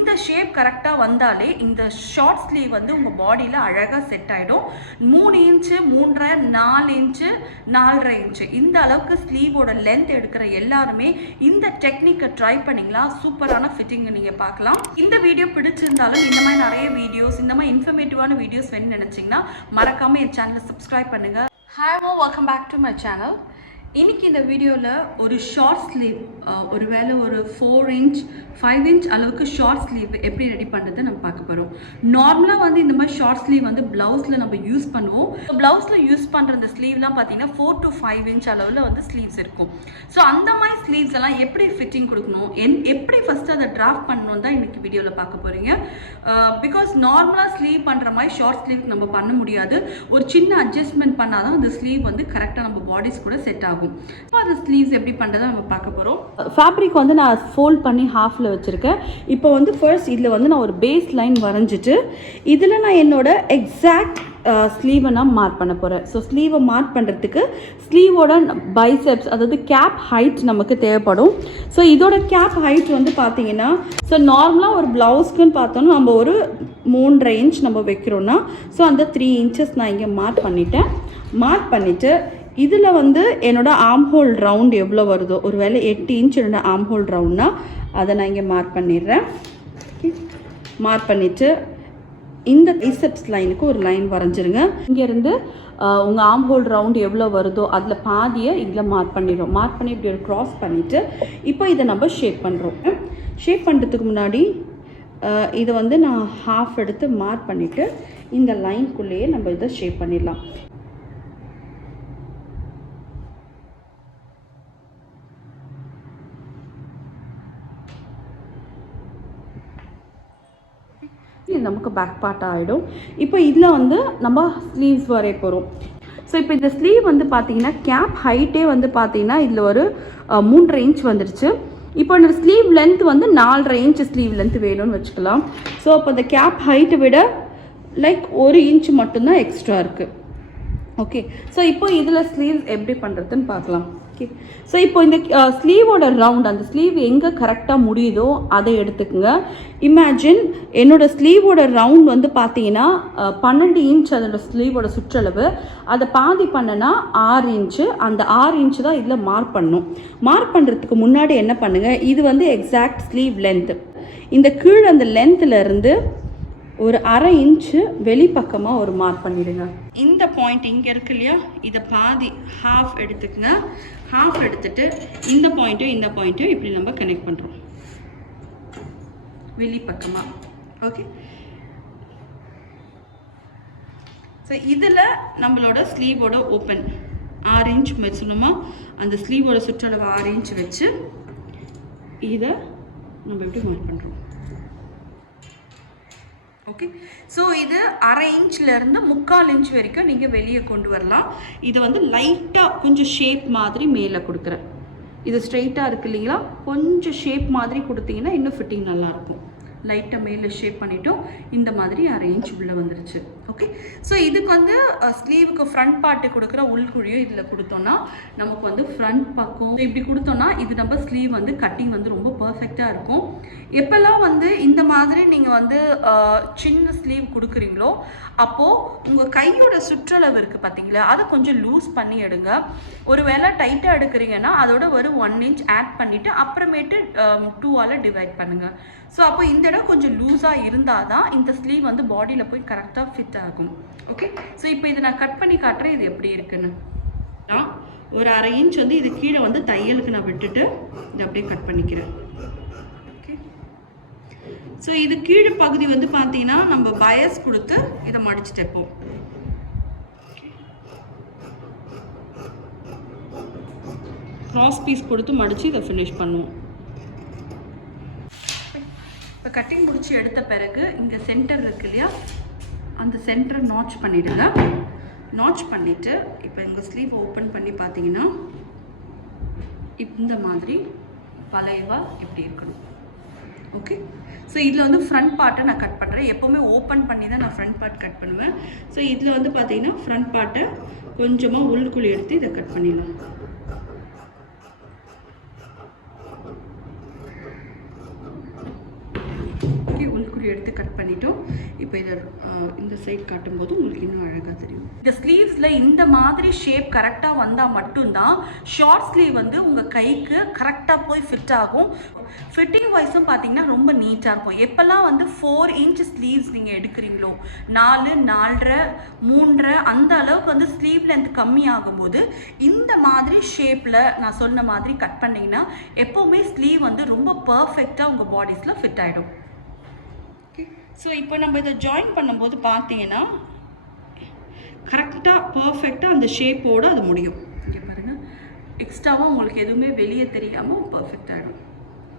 இந்த ஷேப் கரெக்டாக வந்தாலே இந்த ஷார்ட் ஸ்லீவ் வந்து உங்கள் பாடியில் அழகாக செட் ஆகிடும். 3 இன்ச்சு 3.5 4 இன்ச்சு 4.5 இன்ச்சு இந்த அளவுக்கு ஸ்லீவோட லென்த் எடுக்கிற எல்லாருமே இந்த டெக்னிக்கை ட்ரை பண்ணிங்களா சூப்பரான ஃபிட்டிங்கை நீங்கள் பார்க்கலாம். இந்த வீடியோ பிடிச்சிருந்தாலும் இந்த மாதிரி நிறைய வீடியோஸ் இந்த மாதிரி இன்ஃபர்மேட்டிவான வீடியோஸ் வேணும்னு நினச்சிங்கன்னா மறக்காமல் என் சேனலை சப்ஸ்கிரைப் பண்ணுங்கள். Hi welcome back to my channel. இன்றைக்கி இந்த வீடியோவில் ஒரு ஷார்ட் ஸ்லீவ் ஒரு வேளை ஒரு 4 இன்ச் 5 இன்ச் அளவுக்கு ஷார்ட் ஸ்லீவ் எப்படி ரெடி பண்ணுறது நம்ம பார்க்க போகிறோம். நார்மலாக வந்து இந்த மாதிரி ஷார்ட் ஸ்லீவ் வந்து ப்ளவுஸில் நம்ம யூஸ் பண்ணுவோம். ப்ளவுஸில் யூஸ் பண்ணுற இந்த ஸ்லீவ்லாம் பார்த்தீங்கன்னா 4 to 5 இன்ச் அளவில் வந்து ஸ்லீவ்ஸ் இருக்கும். ஸோ அந்த மாதிரி ஸ்லீவ்ஸ் எல்லாம் எப்படி ஃபிட்டிங் கொடுக்கணும், எப்படி ஃபஸ்ட்டு அதை டிராஃப்ட் பண்ணணும் தான் இன்றைக்கி வீடியோவில் பார்க்க போகிறீங்க. பிகாஸ் நார்மலாக ஸ்லீவ் பண்ணுற மாதிரி ஷார்ட் ஸ்லீவ் நம்ம பண்ண முடியாது. ஒரு சின்ன அட்ஜஸ்ட்மெண்ட் பண்ணால் தான் அந்த ஸ்லீவ் வந்து கரெக்டாக நம்ம பாடிஸ் கூட செட் ஆகும். அந்த ஸ்லீவ்ஸ் எப்படி பண்ணுறதை நம்ம பார்க்க போகிறோம். ஃபேப்ரிக் வந்து நான் ஃபோல்ட் பண்ணி ஹாஃபில் வச்சுருக்கேன். இப்போ வந்து ஃபர்ஸ்ட் இதில் வந்து நான் ஒரு பேஸ் லைன் வரைஞ்சிட்டு இதில் நான் என்னோட எக்ஸாக்ட் ஸ்லீவை நான் மார்க் பண்ண போகிறேன். ஸோ ஸ்லீவை மார்க் பண்ணுறதுக்கு ஸ்லீவோட பைசெப்ஸ் அதாவது கேப் ஹைட் நமக்கு தேவைப்படும். ஸோ இதோட கேப் ஹைட் வந்து பார்த்தீங்கன்னா ஸோ நார்மலாக ஒரு ப்ளவுஸ்க்குன்னு பார்த்தோன்னா நம்ம ஒரு 3.5 இன்ச் நம்ம வைக்கிறோன்னா ஸோ அந்த 3 இன்ச்சஸ் நான் இங்கே மார்க் பண்ணிவிட்டு இதில் வந்து என்னோடய ஆர்ம் ஹோல் ரவுண்ட் எவ்வளோ வருதோ ஒரு வேளை 8 இன்ச் என்னோடய ஆர்ம் ஹோல் ரவுண்ட்னா அதை நான் இங்கே மார்க் பண்ணிடுறேன். மார்க் பண்ணிவிட்டு இந்த பைசெப்ஸ் லைனுக்கு ஒரு லைன் வரைஞ்சிருங்க. இங்கேருந்து உங்கள் ஆர்ம் ஹோல் ரவுண்ட் எவ்வளோ வருதோ அதில் பாதியை இதில் மார்க் பண்ணிடுறோம். மார்க் பண்ணி இப்படி ஒரு க்ராஸ் பண்ணிவிட்டு இப்போ இதை நம்ம ஷேப் பண்ணுறோம். ஷேப் பண்ணுறதுக்கு முன்னாடி இதை வந்து நான் ஹாஃப் எடுத்து மார்க் பண்ணிவிட்டு இந்த லைனுக்குள்ளேயே நம்ம இதை ஷேப் பண்ணிடலாம். நமக்கு பேக் பார்ட் ஆகிடும். இப்போ இதில் வந்து நம்ம ஸ்லீவ்ஸ் வரைய போகிறோம். ஸோ இப்போ இந்த ஸ்லீவ் வந்து பார்த்தீங்கன்னா கேப் ஹைட்டே வந்து பார்த்தீங்கன்னா இதில் ஒரு 3.5 இன்ச் வந்துடுச்சு. இப்போ இந்த ஸ்லீவ் லென்த் வந்து 4.5 இன்ச் ஸ்லீவ் லென்த் வேணும்னு வச்சுக்கலாம். ஸோ அப்போ இந்த கேப் ஹைட்டை விட லைக் 1 இன்ச் மட்டும்தான் எக்ஸ்ட்ரா இருக்குது. ஓகே, ஸோ இப்போ இதில் ஸ்லீவ்ஸ் எப்படி பண்ணுறதுன்னு பார்க்கலாம். ஓகே, ஸோ இப்போ இந்த ஸ்லீவோட ரவுண்ட் அந்த ஸ்லீவ் எங்கே கரெக்டாக முடியுதோ அதை எடுத்துக்கோங்க. இமேஜின் என்னோடய ஸ்லீவோட ரவுண்ட் வந்து பார்த்தீங்கன்னா 12 இன்ச் அதோட ஸ்லீவோட சுற்றளவு. அதை பாதி பண்ணனா 6 இன்ச்சு. அந்த 6 இன்ச்சு தான் இதில் மார்க் பண்ணணும். மார்க் பண்ணுறதுக்கு முன்னாடி என்ன பண்ணுங்கள், இது வந்து எக்ஸாக்ட் ஸ்லீவ் லென்த்து. இந்த கீழே அந்த லென்த்துலேருந்து ஒரு 1/2 இன்ச்சு வெளிப்பக்கமாக ஒரு மார்க் பண்ணிடுங்க. இந்த பாயிண்ட் இங்கே இருக்கு இல்லையா, இதை பாதி ஹாஃப் எடுத்துக்கங்க. ஹாஃப் எடுத்துட்டு இந்த பாயிண்ட்டும் இப்படி நம்ம கனெக்ட் பண்ணுறோம் வெளிப்பக்கமாக. ஓகே, ஸோ இதில் நம்மளோட ஸ்லீவோட ஓப்பன் 6 இன்ச் வச்சுணுமா, அந்த ஸ்லீவோட சுற்றளவு 6 இன்ச் வச்சு இதை நம்ம எப்படி மார்க் பண்ணுறோம். ஓகே, ஸோ இது 1/2 இன்ச்லேருந்து 3/4 இன்ச் வரைக்கும் நீங்கள் வெளியே கொண்டு வரலாம். இது வந்து லைட்டாக கொஞ்சம் ஷேப் மாதிரி மேலே கொடுக்குறேன். இது ஸ்ட்ரெயிட்டாக இருக்குது இல்லைங்களா, கொஞ்சம் ஷேப் மாதிரி கொடுத்தீங்கன்னா இன்னும் ஃபிட்டிங் நல்லாயிருக்கும். லைட்டாக மேலே ஷேப் பண்ணிவிட்டோம். இந்த மாதிரி 1/2 இன்ச் உள்ளே வந்துருச்சு. ஓகே, ஸோ இதுக்கு வந்து ஸ்லீவுக்கு ஃப்ரண்ட் பார்ட்டு கொடுக்குற உள்குழியும் இதில் கொடுத்தோன்னா நமக்கு வந்து ஃப்ரண்ட் பக்கம் இப்படி கொடுத்தோன்னா இது நம்ம ஸ்லீவ் வந்து கட்டிங் வந்து ரொம்ப பர்ஃபெக்டாக இருக்கும். எப்போல்லாம் வந்து இந்த மாதிரி நீங்கள் வந்து சின்ன ஸ்லீவ் கொடுக்குறீங்களோ அப்போது உங்கள் கையோட சுற்றளவு இருக்குது பார்த்தீங்களா, அதை கொஞ்சம் லூஸ் பண்ணி எடுங்க. ஒரு வேளை டைட்டாக எடுக்கிறீங்கன்னா அதோட ஒரு 1 இன்ச் ஆட் பண்ணிவிட்டு அப்புறமேட்டு 2ஆல் டிவைட் பண்ணுங்கள். ஸோ அப்போ இந்த இடம் கொஞ்சம் லூஸாக இருந்தால் தான் இந்த ஸ்லீவ் வந்து பாடியில் போய் கரெக்டாக ஃபிட் ஆகும். ஓகே, ஸோ இப்போ இதை நான் கட் பண்ணி காட்டுறேன் இது எப்படி இருக்குன்னு. ஒரு 1/2 இன்ச் வந்து இது கீழே வந்து தையலுக்கு நான் விட்டுட்டு இதை அப்படியே கட் பண்ணிக்கிறேன். ஓகே, ஸோ இது கீழே பகுதி வந்து பார்த்தீங்கன்னா நம்ம பயஸ் கொடுத்து இதை மடிச்சு தைப்போம். க்ராஸ் பீஸ் கொடுத்து மடித்து இதை ஃபினிஷ் பண்ணுவோம். இப்போ கட்டிங் முடிச்சு எடுத்த பிறகு இங்கே சென்டர் இருக்கு இல்லையா, அந்த சென்டரை நாட்ச் பண்ணிவிடுங்க. நாட்ச் பண்ணிவிட்டு இப்போ எங்கள் ஸ்லீவ் ஓப்பன் பண்ணி பார்த்தீங்கன்னா இந்த மாதிரி வளைவாக எப்படி இருக்கணும். ஓகே, ஸோ இதில் வந்து ஃப்ரண்ட் பார்ட்டை நான் கட் பண்ணுறேன். எப்போவுமே ஓப்பன் பண்ணி தான் நான் ஃப்ரண்ட் பார்ட் கட் பண்ணுவேன். ஸோ இதில் வந்து பார்த்தீங்கன்னா ஃப்ரண்ட் பார்ட்டை கொஞ்சமாக உள்ளுக்குள்ளே எடுத்து இதை கட் பண்ணிடலாம். ஓகே, உள்குறி எடுத்து கட் பண்ணிட்டோம். இப்போ இதை இந்த சைட் காட்டும்போது உங்களுக்கு இன்னும் அழகாக தெரியும். இந்த ஸ்லீவ்ஸில் இந்த மாதிரி ஷேப் கரெக்டாக வந்தால் மட்டும்தான் ஷார்ட் ஸ்லீவ் வந்து உங்கள் கைக்கு கரெக்டாக போய் ஃபிட் ஆகும். ஃபிட்டிங் வைஸும் பார்த்தீங்கன்னா ரொம்ப நீட்டாக இருக்கும். எப்போல்லாம் வந்து 4 இன்ச் ஸ்லீவ்ஸ் நீங்கள் எடுக்கிறீங்களோ, 4, 4.5, 3 அந்த அளவுக்கு வந்து ஸ்லீவ் லென்த் கம்மி ஆகும்போது இந்த மாதிரி ஷேப்பில் நான் சொன்ன மாதிரி கட் பண்ணிங்கன்னா எப்போவுமே ஸ்லீவ் வந்து ரொம்ப பர்ஃபெக்டாக உங்கள் பாடிஸில் ஃபிட் ஆகிடும். ஓகே, ஸோ இப்போ நம்ம இதை ஜாயின் பண்ணும்போது பார்த்தீங்கன்னா கரெக்டாக பர்ஃபெக்டாக அந்த ஷேப்போடு அது முடியும். இங்கே பாருங்கள், எக்ஸ்ட்ராவாக உங்களுக்கு எதுவுமே வெளியே தெரியாமல் பர்ஃபெக்ட் ஆகிடும்.